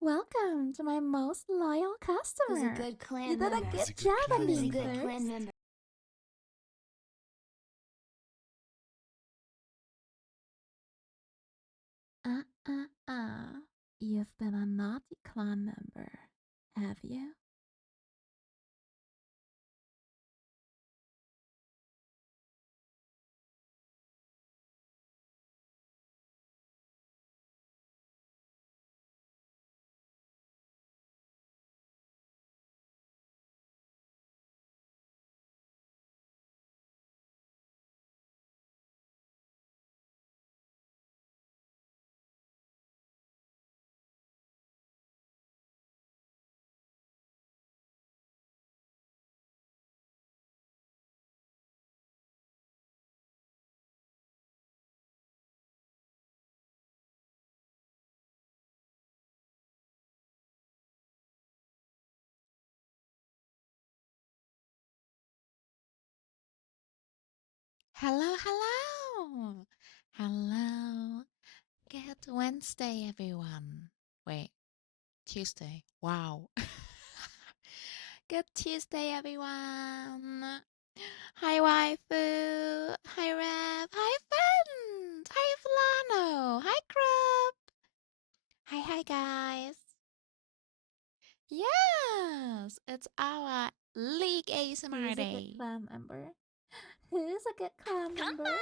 Welcome to my most loyal Who's a customer. good clan You did a member? good job at Who's a being good first. clan member? You've been a naughty clan member, have you? Hello, hello! Hello. Good Wednesday, everyone. Wait, Tuesday. Wow. Good Tuesday, everyone. Hi, waifu. Hi, Rev. Hi, friend. Hi, Fulano. Hi, Crab. Hi, guys. Yes, it's our League ASMR Who's a good Day. clan member? Who's a good clan member? Kanpai!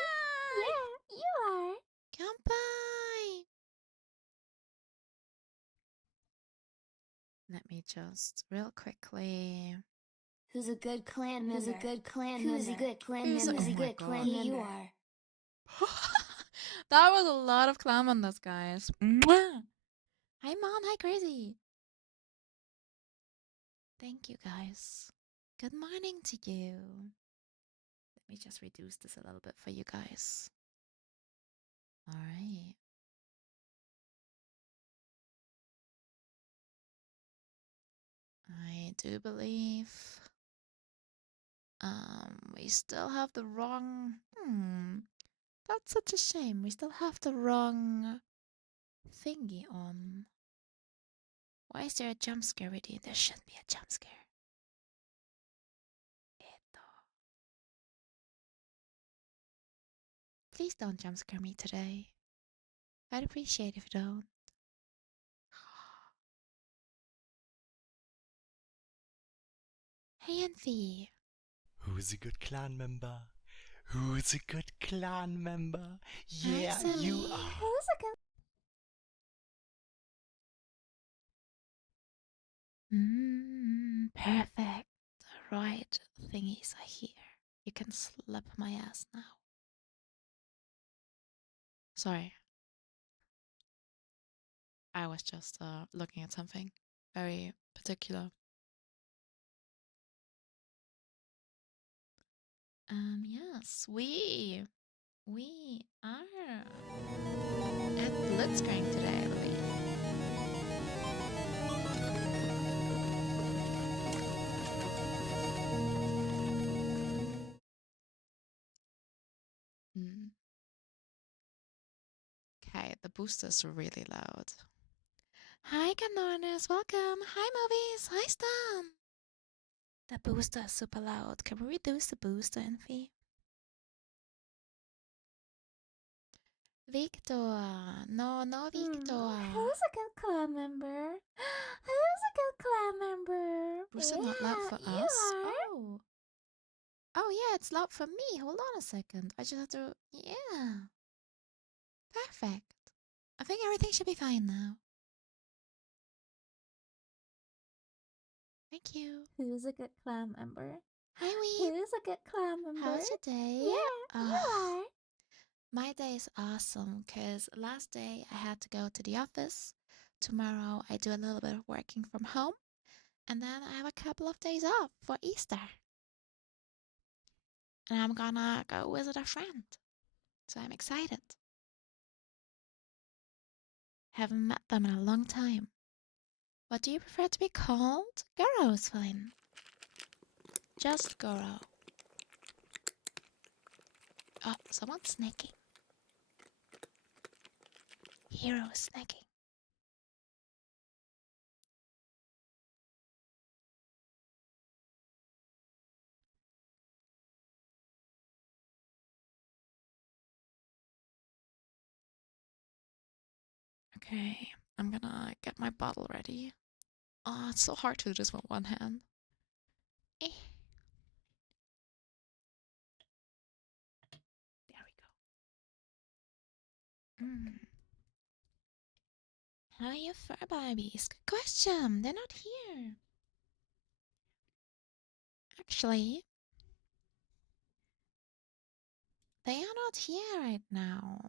Yeah, you are. Kanpai! Let me just real quickly. Who's a good clan member? Who's a good clan member? Who's a good clan Who's member? a- Who's a oh my good God. clan member? You are. That was a lot of clam on this, guys. Mwah! Hi, Mom. Hi, Crazy. Thank you, guys. Good morning to you. Let me just reduce this a little bit for you guys. All right. I do believe we still have the wrong that's such a shame. We still have the wrong thingy on. Why is there a jump scare already? There should be a jump scare. Please don't jump scare me today. I'd appreciate if you don't. Hey, Envy. Who's a good clan member? Who's a good clan member? Yeah, Sammy. you are. Who's a good Perfect. The right thingies are here. You can slap my ass now. Sorry. I was just looking at something very particular. Yes, we are at Blitzcrank today, I believe. Okay, the booster's really loud. Hi, Canornis, welcome. Hi, Movies. Hi, Stan. The booster is super loud. Can we reduce the booster, Envy? Victor. No, Victor. Who's a good clan member? Who's a good clan member? Booster yeah, not loud for you us? are. Oh. Oh, yeah, it's loud for me. Hold on a second. I just have to... Yeah. Perfect. I think everything should be fine now. Thank you. Who's a good clan member? Hi, Wee. Who's a good clan member? How's your day? Yeah, you are. My day is awesome because last day I had to go to the office. Tomorrow I do a little bit of working from home. And then I have a couple of days off for Easter. And I'm gonna go visit a friend. So I'm excited. Haven't met them in a long time. What do you prefer to be called? Goro is fine. Just Goro. Oh, someone's snacking. Hero is snacking. Okay, I'm gonna get my bottle ready. Oh, it's so hard to do this with one hand. Eh. There we go. How are your fur babies? Good question. They're not here. Actually, they are not here right now.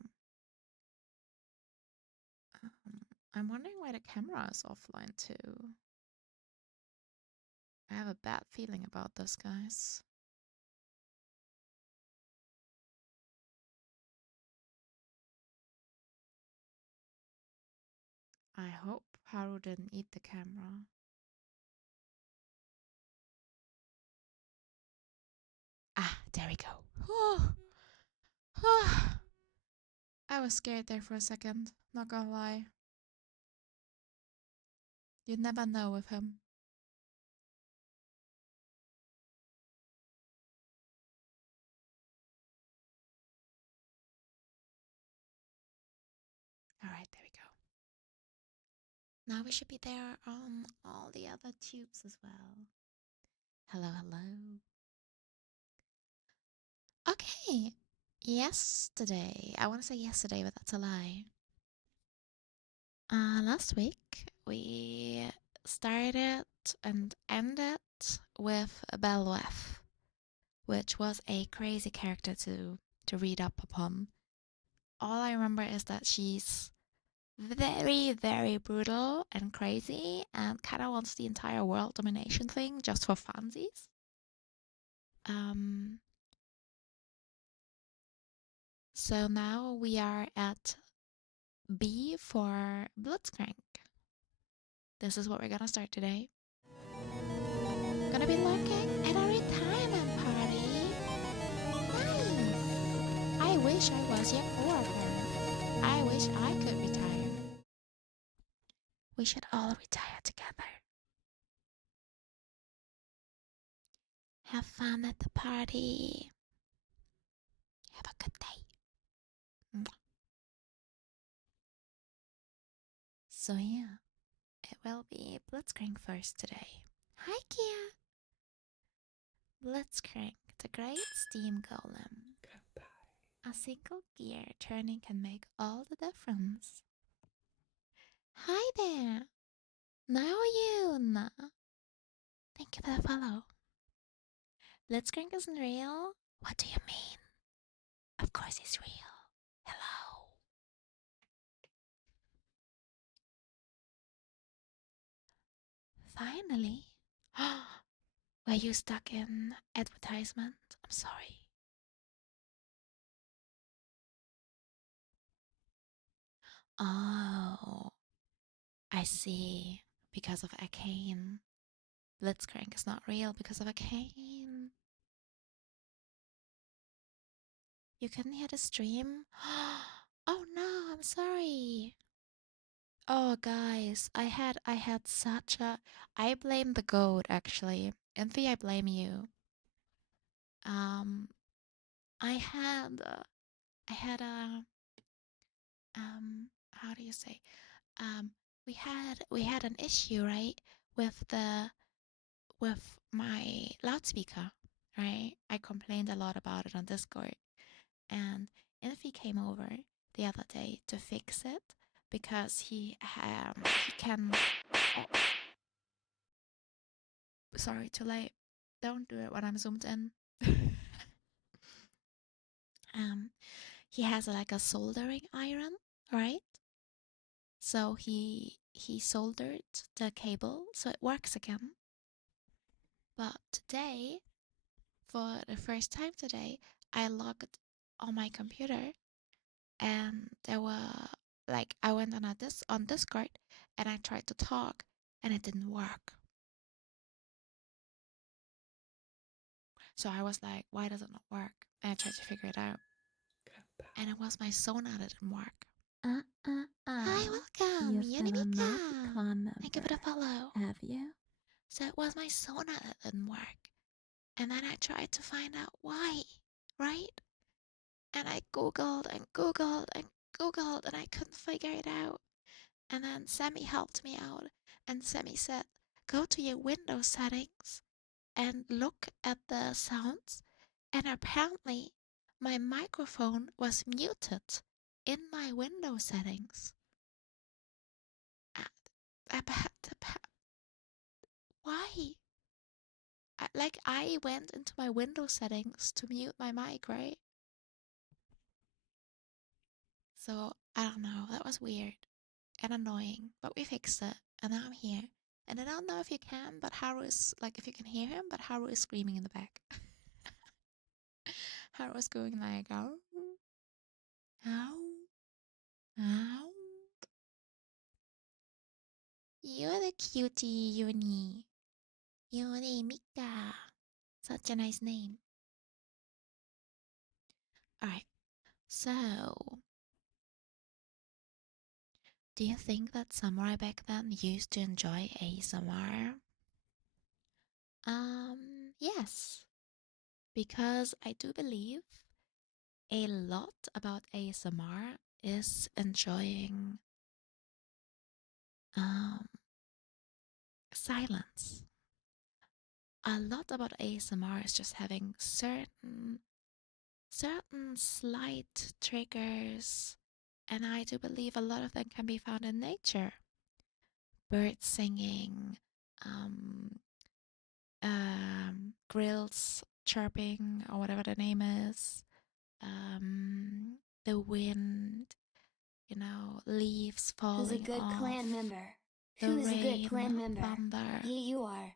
I'm wondering why the camera is offline too. I have a bad feeling about this, guys. I hope Haru didn't eat the camera. Ah, there we go. Oh, oh. I was scared there for a second, not gonna lie. You never know with him. Alright, there we go. Now we should be there on all the other tubes as well. Hello, hello. Okay, yesterday. I want to say yesterday, but that's a lie. Last week we started and ended with Belwef, which was a crazy character to read up upon. All I remember is that she's very, very brutal and crazy and kind of wants the entire world domination thing just for funsies. So now we are at B for Blitzcrank. This is what we're gonna start today. Gonna be lurking at a retirement party. Nice! I wish I was your coworker. I wish I could retire. We should all retire together. Have fun at the party. Have a good day. So yeah, it will be Blitzcrank first today. Hi, Kia. Blitzcrank, the great steam golem. A single gear turning can make all the difference. Hi there. Now Yoon. Thank you for the follow. Blitzcrank isn't real? What do you mean? Of course he's real. Hello. Finally. Were you stuck in advertisement? I'm sorry. Oh, I see. Because of Arcane. Blitzcrank is not real because of Arcane. You couldn't hear the stream? Oh no, I'm sorry. Oh guys, I had such a I blame the goat actually. Envy, I blame you. Um I had a how do you say? Um we had an issue, right? With my loudspeaker, right? I complained a lot about it on Discord. And Envy came over the other day to fix it because he can. Oh, sorry, too late. Don't do it when I'm zoomed in. He has like a soldering iron, right? So he soldered the cable so it works again. But today, for the first time today, I logged on my computer and there were like I went on Discord and I tried to talk and it didn't work. So I was like, why does it not work? And I tried to figure it out. And it was my Sona that didn't work. Hi, welcome, Unimika. Thank you for the follow. Have you? So it was my Sona that didn't work. And then I tried to find out why, right? And I Googled and Googled and Googled and I couldn't figure it out. And then Sammy helped me out, and Sammy said, go to your Windows settings and look at the sounds. And apparently, my microphone was muted in my Windows settings. Why? I went into my Windows settings to mute my mic, right? So, I don't know, that was weird and annoying, but we fixed it, and now I'm here. And I don't know if you can, but Haru is, if you can hear him, but Haru is screaming in the back. Haru is going like, oh, ow, ow. You're the cutie, Yuni. Yuni Mika. Such a nice name. Alright, so do you think that samurai back then used to enjoy ASMR? Yes. Because I do believe a lot about ASMR is enjoying silence. A lot about ASMR is just having certain slight triggers, and I do believe a lot of them can be found in nature. Birds singing, grills chirping, or whatever the name is, the wind, leaves Who's a falling good off, clan member? the Who's a good rain, clan member? thunder. Yeah, you are.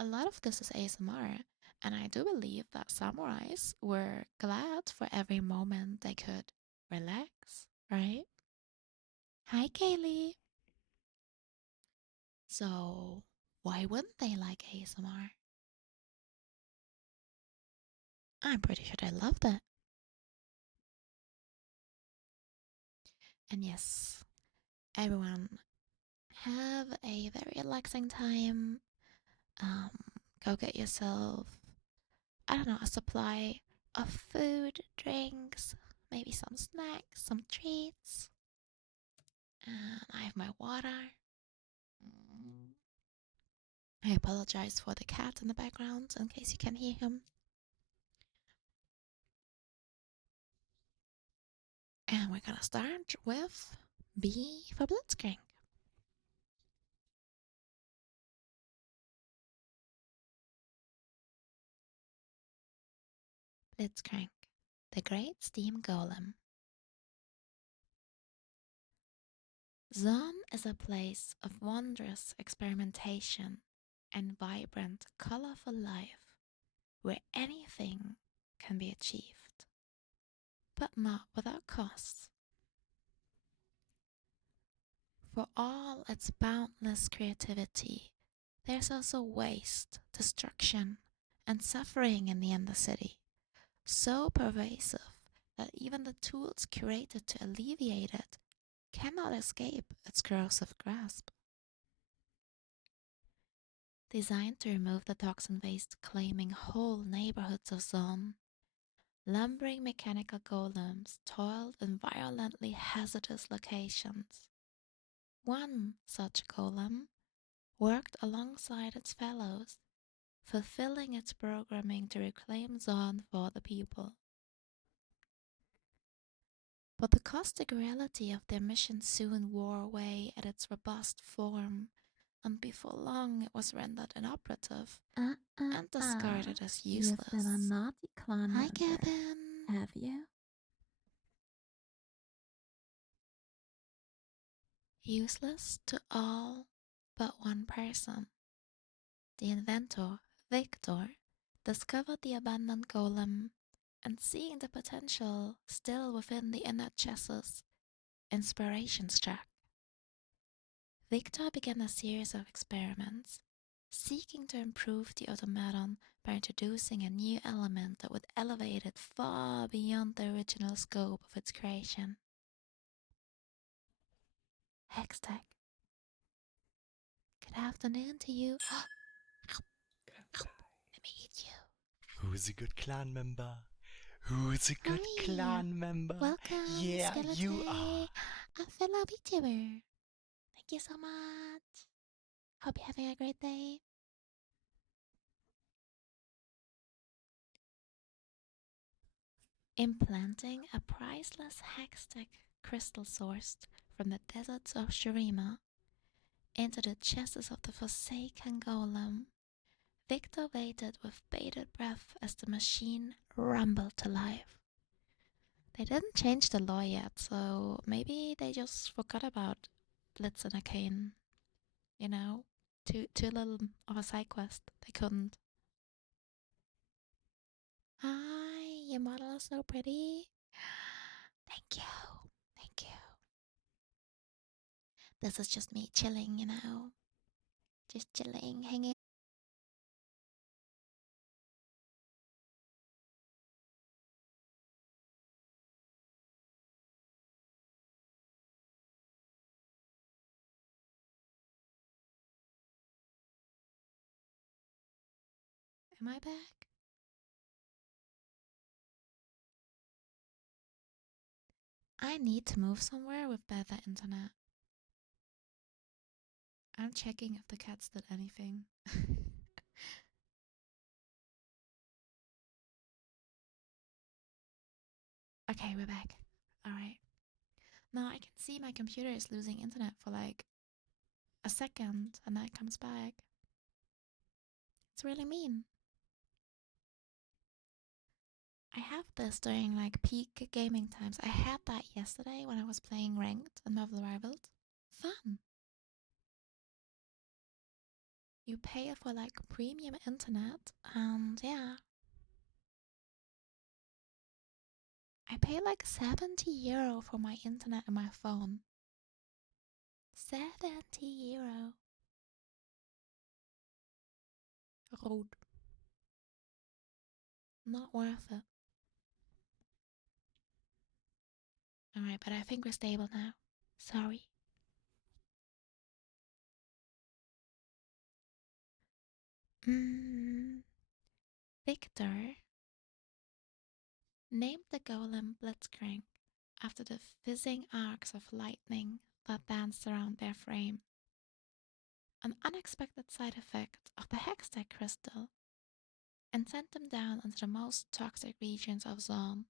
A lot of this is ASMR, and I do believe that samurais were glad for every moment they could relax, right? Hi, Kaylee. So, why wouldn't they like ASMR? I'm pretty sure they loved it. And yes, everyone, have a very relaxing time. Um, Go get yourself, I don't know, a supply of food, drinks, maybe some snacks, some treats. And I have my water. I apologize for the cat in the background in case you can hear him. And we're gonna start with B for Blitzkrieg. Blitzkrieg, the Great Steam Golem. Zon is a place of wondrous experimentation and vibrant, colorful life where anything can be achieved, but not without cost. For all its boundless creativity, there's also waste, destruction, and suffering in the Ender City, so pervasive that even the tools curated to alleviate it cannot escape its corrosive grasp. Designed to remove the toxin waste claiming whole neighborhoods of Zon, lumbering mechanical golems toiled in violently hazardous locations. One such golem worked alongside its fellows, fulfilling its programming to reclaim Zon for the people. But the caustic reality of their mission soon wore away at its robust form, and before long it was rendered inoperative and discarded as useless. You've been a naughty clan Hi, member, Kevin. have you? Useless to all but one person. The inventor, Victor, discovered the abandoned golem, and seeing the potential still within the inner chassis, inspiration struck. Victor began a series of experiments, seeking to improve the automaton by introducing a new element that would elevate it far beyond the original scope of its creation. Hextech. Good afternoon to you. Let me eat you. Who's a good clan member? Who's a good Hi. clan member? Welcome, Yeah, Skeleton, you are. a fellow VTuber. you so much. Hope you're having a great day. Implanting a priceless hextech crystal sourced from the deserts of Shurima into the chest of the forsaken golem, Victor waited with bated breath as the machine rumbled to life. They didn't change the law yet, so maybe they just forgot about Blitz and Arcane. You know? Too little of a side quest. They couldn't. Hi, your model is so pretty. Thank you. Thank you. This is just me chilling, you know? Just chilling, hanging. Am I back? I need to move somewhere with better internet. I'm checking if the cats did anything. Okay, we're back. Alright. Now I can see my computer is losing internet for like a second and then it comes back. It's really mean. I have this during like peak gaming times. I had that yesterday when I was playing Ranked and Marvel Rivals. Fun. You pay for like premium internet and yeah. I pay like 70 euro for my internet and my phone. 70 euro. Rude. Not worth it. Alright, but I think we're stable now. Sorry. Victor named the golem Blitzcrank after the fizzing arcs of lightning that danced around their frame. An unexpected side effect of the Hextech crystal, and sent them down into the most toxic regions of Zon.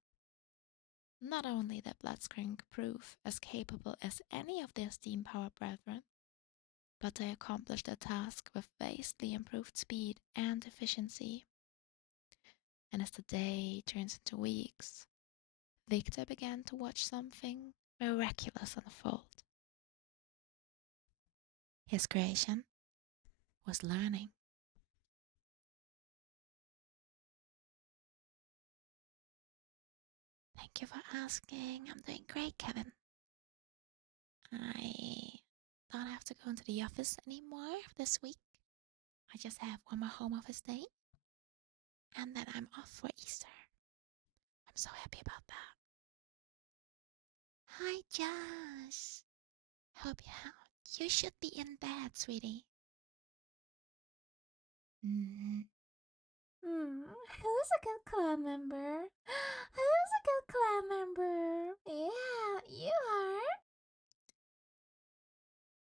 Not only did Blitzcrank prove as capable as any of their steam-powered brethren, but they accomplished their task with vastly improved speed and efficiency. And as the day turns into weeks, Victor began to watch something miraculous unfold. His creation was learning. Thank you for asking. I'm doing great, Kevin. I don't have to go into the office anymore this week. I just have one more home office day. And then I'm off for Easter. I'm so happy about that. Hi, Josh. Hope you should be in bed, sweetie. Who's a good clan member? Who's a good clan member? Yeah, you are.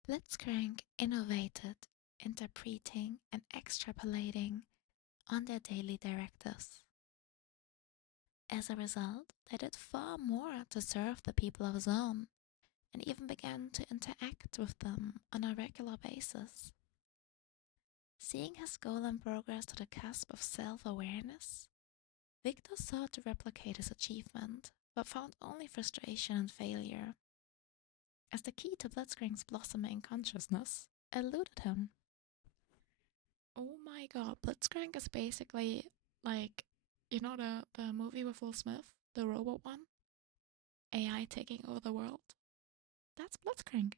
Blitzcrank innovated, interpreting and extrapolating on their daily directives. As a result, they did far more to serve the people of Zone, and even began to interact with them on a regular basis. Seeing his golem progress to the cusp of self-awareness, Victor sought to replicate his achievement, but found only frustration and failure, as the key to Blitzcrank's blossoming consciousness eluded him. Oh my god, Blitzcrank is basically like, you know the movie with Will Smith, the robot one? AI taking over the world? That's Blitzcrank.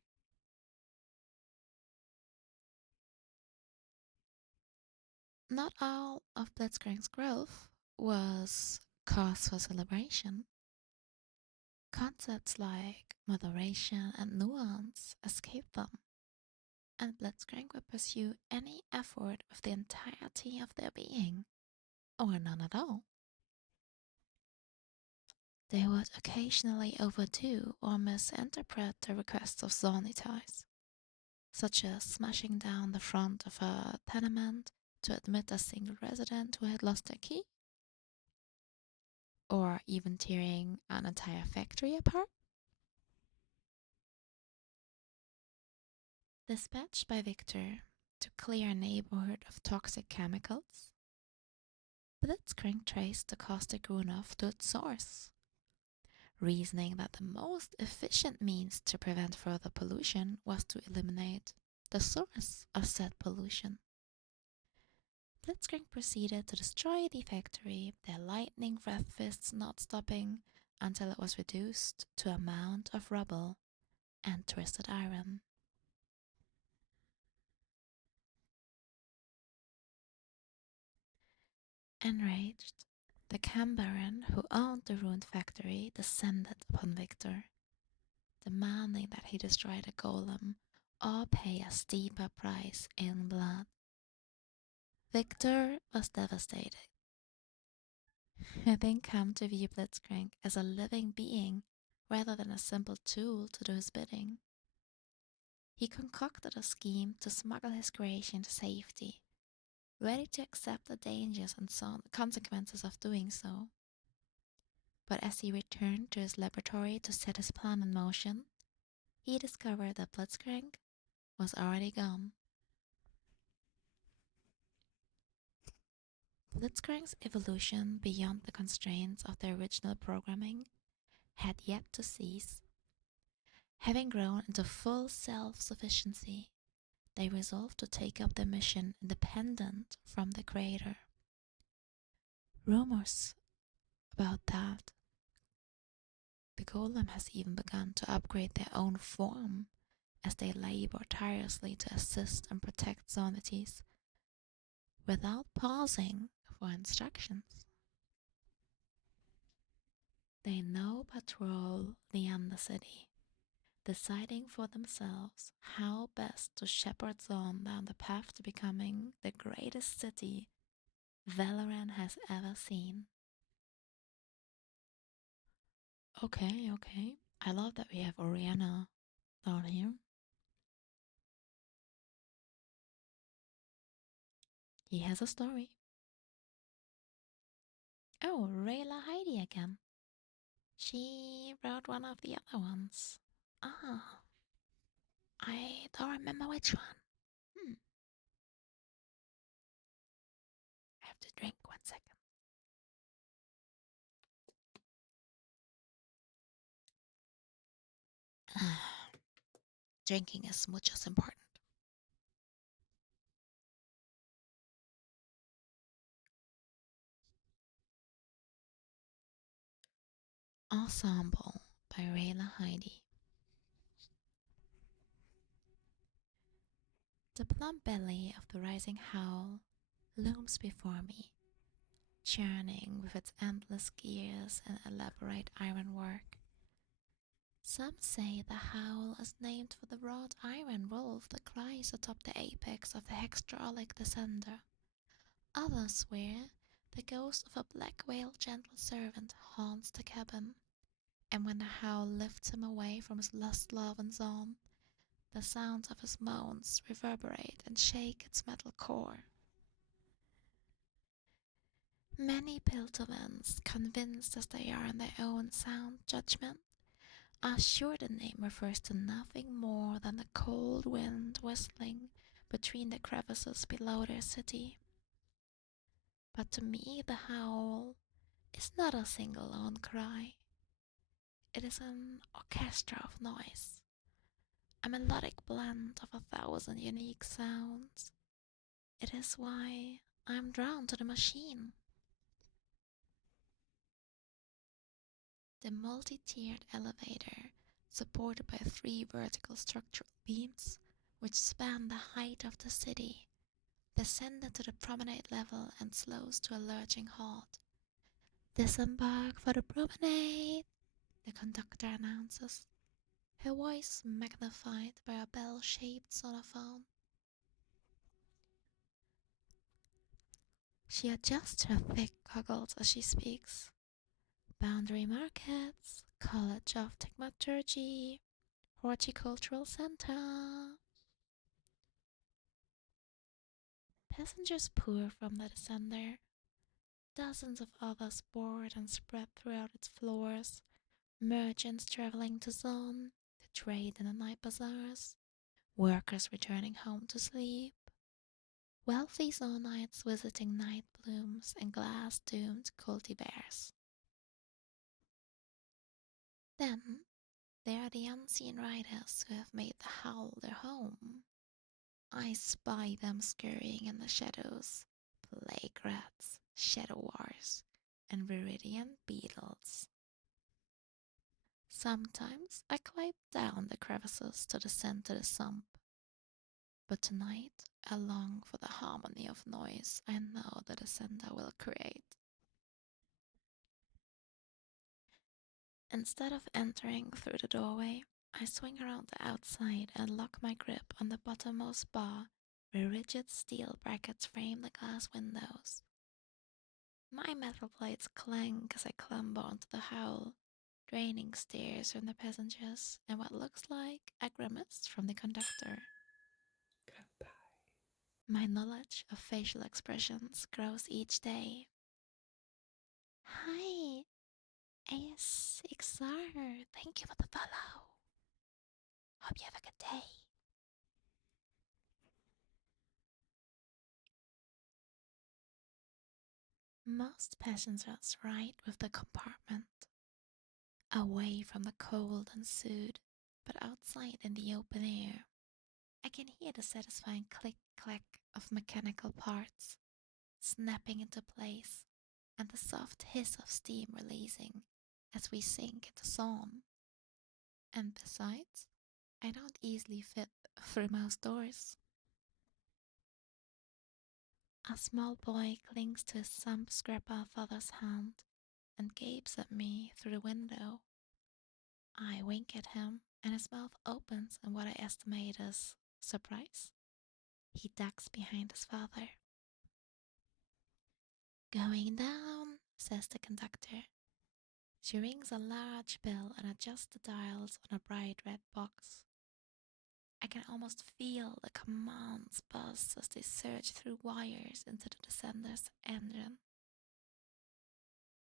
Not all of Blitzcrank's growth was cause for celebration. Concepts like moderation and nuance escape them, and Blitzcrank would pursue any effort with the entirety of their being, or none at all. They would occasionally overdo or misinterpret the requests of Zonitais, such as smashing down the front of a tenement to admit a single resident who had lost their key, or even tearing an entire factory apart. Dispatched by Victor to clear a neighborhood of toxic chemicals, Blitzcrank traced the caustic runoff to its source, reasoning that the most efficient means to prevent further pollution was to eliminate the source of said pollution. Blitzcrank proceeded to destroy the factory, their lightning breath fists not stopping until it was reduced to a mound of rubble and twisted iron. Enraged, the Cam Baron who owned the ruined factory descended upon Victor, demanding that he destroy the golem or pay a steeper price in blood. Victor was devastated, having come to view Blitzcrank as a living being rather than a simple tool to do his bidding. He concocted a scheme to smuggle his creation to safety, ready to accept the dangers and consequences of doing so. But as he returned to his laboratory to set his plan in motion, he discovered that Blitzcrank was already gone. Blitzcrank's evolution beyond the constraints of the original programming had yet to cease. Having grown into full self-sufficiency, they resolved to take up their mission independent from the creator. Rumors about that the golem has even begun to upgrade their own form as they labor tirelessly to assist and protect zonities without pausing for instructions. They now patrol the Undercity, deciding for themselves how best to shepherd Zon down the path to becoming the greatest city Valoran has ever seen. Okay. I love that we have Oriana down here. He has a story. Oh, Rayla Heidi again. She wrote one of the other ones. Ah, I don't remember which one. I have to drink 1 second. Drinking is much as important. Ensemble by Rayla Heidi. The plump belly of the rising howl looms before me, churning with its endless gears and elaborate ironwork. Some say the howl is named for the wrought iron wolf that cries atop the apex of the hextrolic descender. Others swear the ghost of a black whale gentle servant haunts the cabin, and when the howl lifts him away from his lust-loving zone, the sounds of his moans reverberate and shake its metal core. Many Piltovans, convinced as they are in their own sound judgment, are sure the name refers to nothing more than the cold wind whistling between the crevices below their city. But to me the howl is not a single lone cry. It is an orchestra of noise, a melodic blend of 1,000 unique sounds. It is why I am drawn to the machine. The multi-tiered elevator, supported by 3 vertical structural beams, which span the height of the city, descended to the promenade level and slows to a lurching halt. "Disembark for the promenade," the conductor announces, her voice magnified by a bell-shaped sonophone. She adjusts her thick goggles as she speaks. Boundary Markets, College of Techmaturgy, Horticultural Center. Passengers pour from the descender. Dozens of others board and spread throughout its floors. Merchants traveling to Zon to trade in the night bazaars. Workers returning home to sleep. Wealthy Zonites visiting night blooms and glass-doomed cultivars. Then there are the unseen riders who have made the Howl their home. I spy them scurrying in the shadows, plague rats, shadow wars, and viridian beetles. Sometimes I climb down the crevices to descend to the sump, but tonight I long for the harmony of noise I know the descender will create. Instead of entering through the doorway, I swing around the outside and lock my grip on the bottommost bar where rigid steel brackets frame the glass windows. My metal plates clank as I clamber onto the howl, draining stares from the passengers and what looks like a grimace from the conductor. My knowledge of facial expressions grows each day. Hi, ASXR, thank you for the follow. Hope you have a good day. Most passengers ride with the compartment, away from the cold and soot, but outside in the open air. I can hear the satisfying click-clack of mechanical parts snapping into place and the soft hiss of steam releasing as we sink into Zon. And besides, I don't easily fit through most doors. A small boy clings to his sump scrapper father's hand and gapes at me through the window. I wink at him and his mouth opens in what I estimate as surprise. He ducks behind his father. Going down, says the conductor. She rings a large bell and adjusts the dials on a bright red box. I can almost feel the commands buzz as they surge through wires into the descender's engine.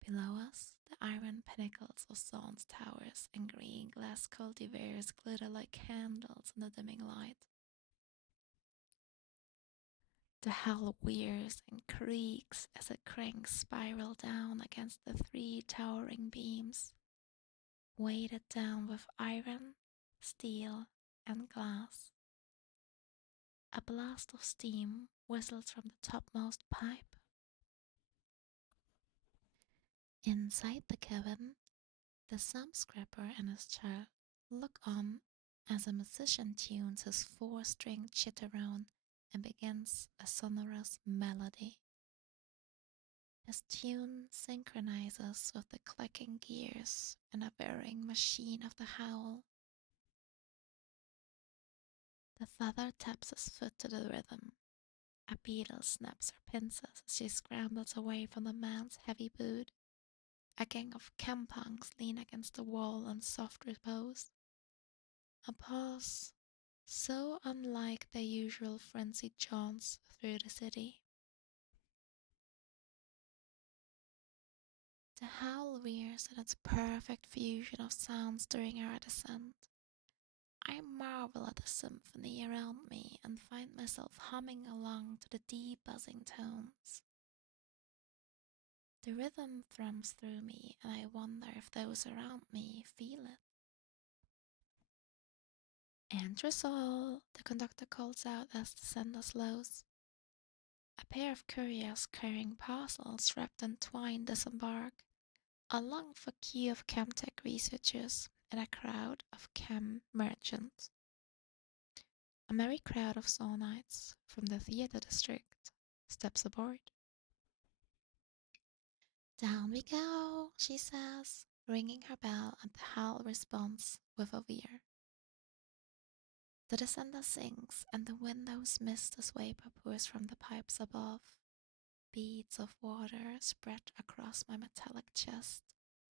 Below us, the iron pinnacles of Zon's towers and green glass cultivars glitter like candles in the dimming light. The hull whirs and creaks as the cranks spiral down against the 3 towering beams, weighted down with iron, steel, and glass. A blast of steam whistles from the topmost pipe. Inside the cabin, the sump scrapper and his child look on as a musician tunes his 4-string chitterone and begins a sonorous melody. His tune synchronizes with the clacking gears in a whirring machine of the howl. The father taps his foot to the rhythm. A beetle snaps her pincers as she scrambles away from the man's heavy boot. A gang of kampangs lean against the wall in soft repose. A pause, so unlike their usual frenzied jaunts through the city. The howl rears in its perfect fusion of sounds during our descent. I marvel at the symphony around me and find myself humming along to the deep buzzing tones. The rhythm thrums through me and I wonder if those around me feel it. Entresol, the conductor calls out as the sender slows. A pair of couriers carrying parcels wrapped in twine disembark. A long queue of Chemtech researchers and a crowd of chem merchants. A merry crowd of Zonites from the theater district steps aboard. Down we go, she says, ringing her bell, and the howl responds with a veer. The descender sings, and the window's mist as vapor pours from the pipes above. Beads of water spread across my metallic chest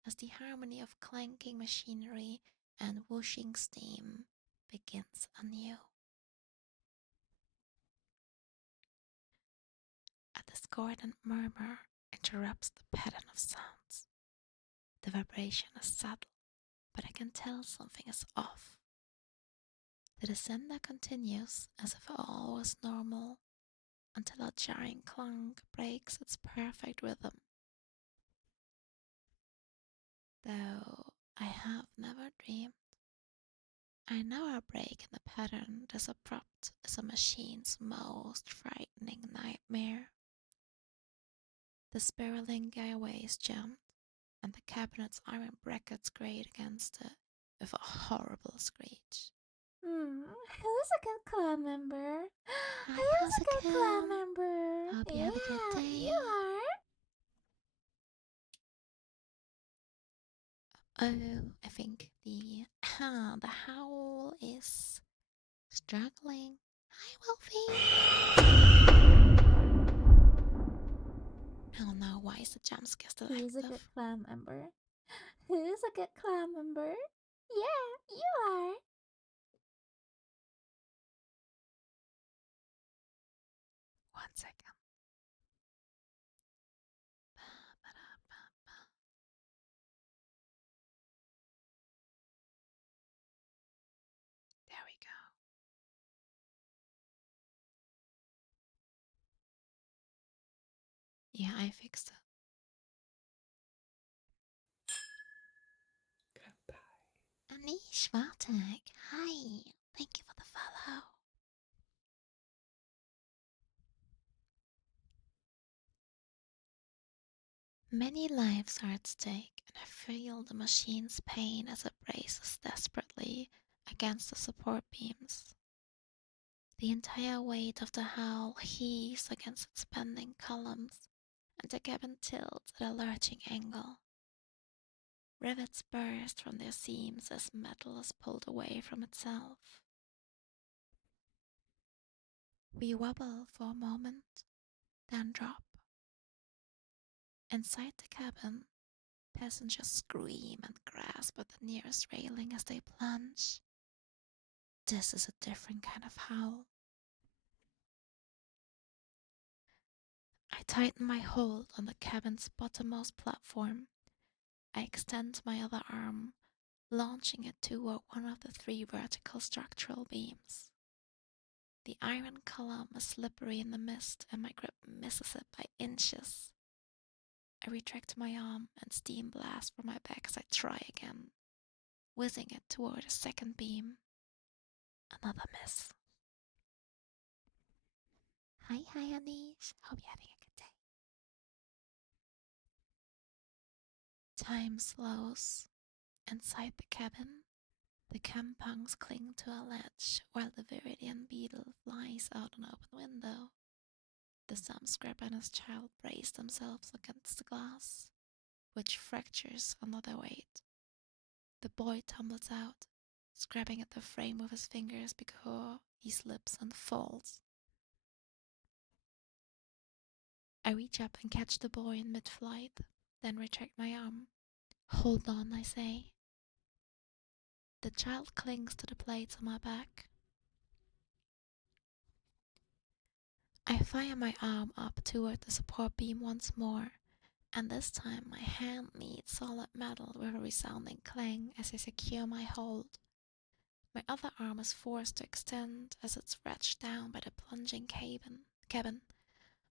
as the harmony of clanking machinery and whooshing steam begins anew. discordant murmur interrupts the pattern of sounds. The vibration is subtle, but I can tell something is off. The descender continues as if all was normal until a jarring clunk breaks its perfect rhythm. Though I have never dreamed, I know a break in the pattern as abrupt as a machine's most frightening nightmare. The spiraling gangway is jammed, and the cabinet's iron brackets grate against it with a horrible screech. Who's a good clan member? Hi, Who's a good clan Hazuka. member? Hope you Yeah, have a good day. you are. Oh, I think the howl is struggling. Hi, Wolfie. Oh no, why is the jump scare still Who's a active? good clan member? Who's a good clan member? Yeah, you are. One second. There we go. Yeah, I fixed it. Anish Vartek, hi. Thank you for the follow. Many lives are at stake, and I feel the machine's pain as it braces desperately against the support beams. The entire weight of the hull heaves against its bending columns, and the cabin tilts at a lurching angle. Rivets burst from their seams as metal is pulled away from itself. We wobble for a moment, then drop. Inside the cabin, passengers scream and grasp at the nearest railing as they plunge. This is a different kind of howl. I tighten my hold on the cabin's bottommost platform. I extend my other arm, launching it toward one of the 3 vertical structural beams. The iron column is slippery in the mist, and my grip misses it by inches. I retract my arm, and steam blasts from my back as I try again, whizzing it toward a second beam. Another miss. Hi, Anish. Hope you're having a good day. Time slows. Inside the cabin, the campungs cling to a ledge while the Viridian beetle flies out an open window. The Sam Scrapper and his child brace themselves against the glass, which fractures under their weight. The boy tumbles out, scrapping at the frame with his fingers before he slips and falls. I reach up and catch the boy in mid-flight, then retract my arm. Hold on, I say. The child clings to the plates on my back. I fire my arm up toward the support beam once more, and this time my hand meets solid metal with a resounding clang as I secure my hold. My other arm is forced to extend as it's wrenched down by the plunging cabin,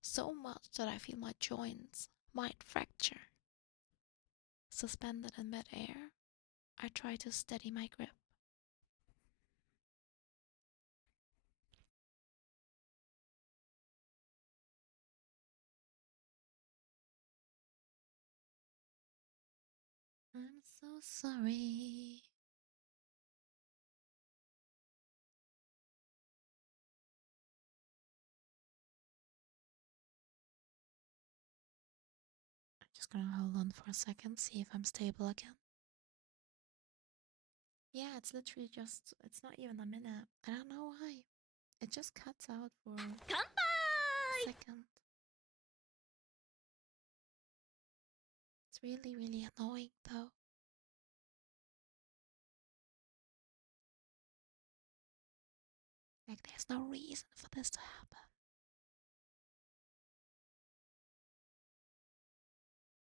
so much that I feel my joints might fracture. Suspended in mid-air, I try to steady my grip. I'm so sorry. I'm just gonna hold on for a second, see if I'm stable again. Yeah, it's literally just, it's not even a minute. I don't know why. It just cuts out for a second. It's really, really annoying though. Like, there's no reason for this to happen.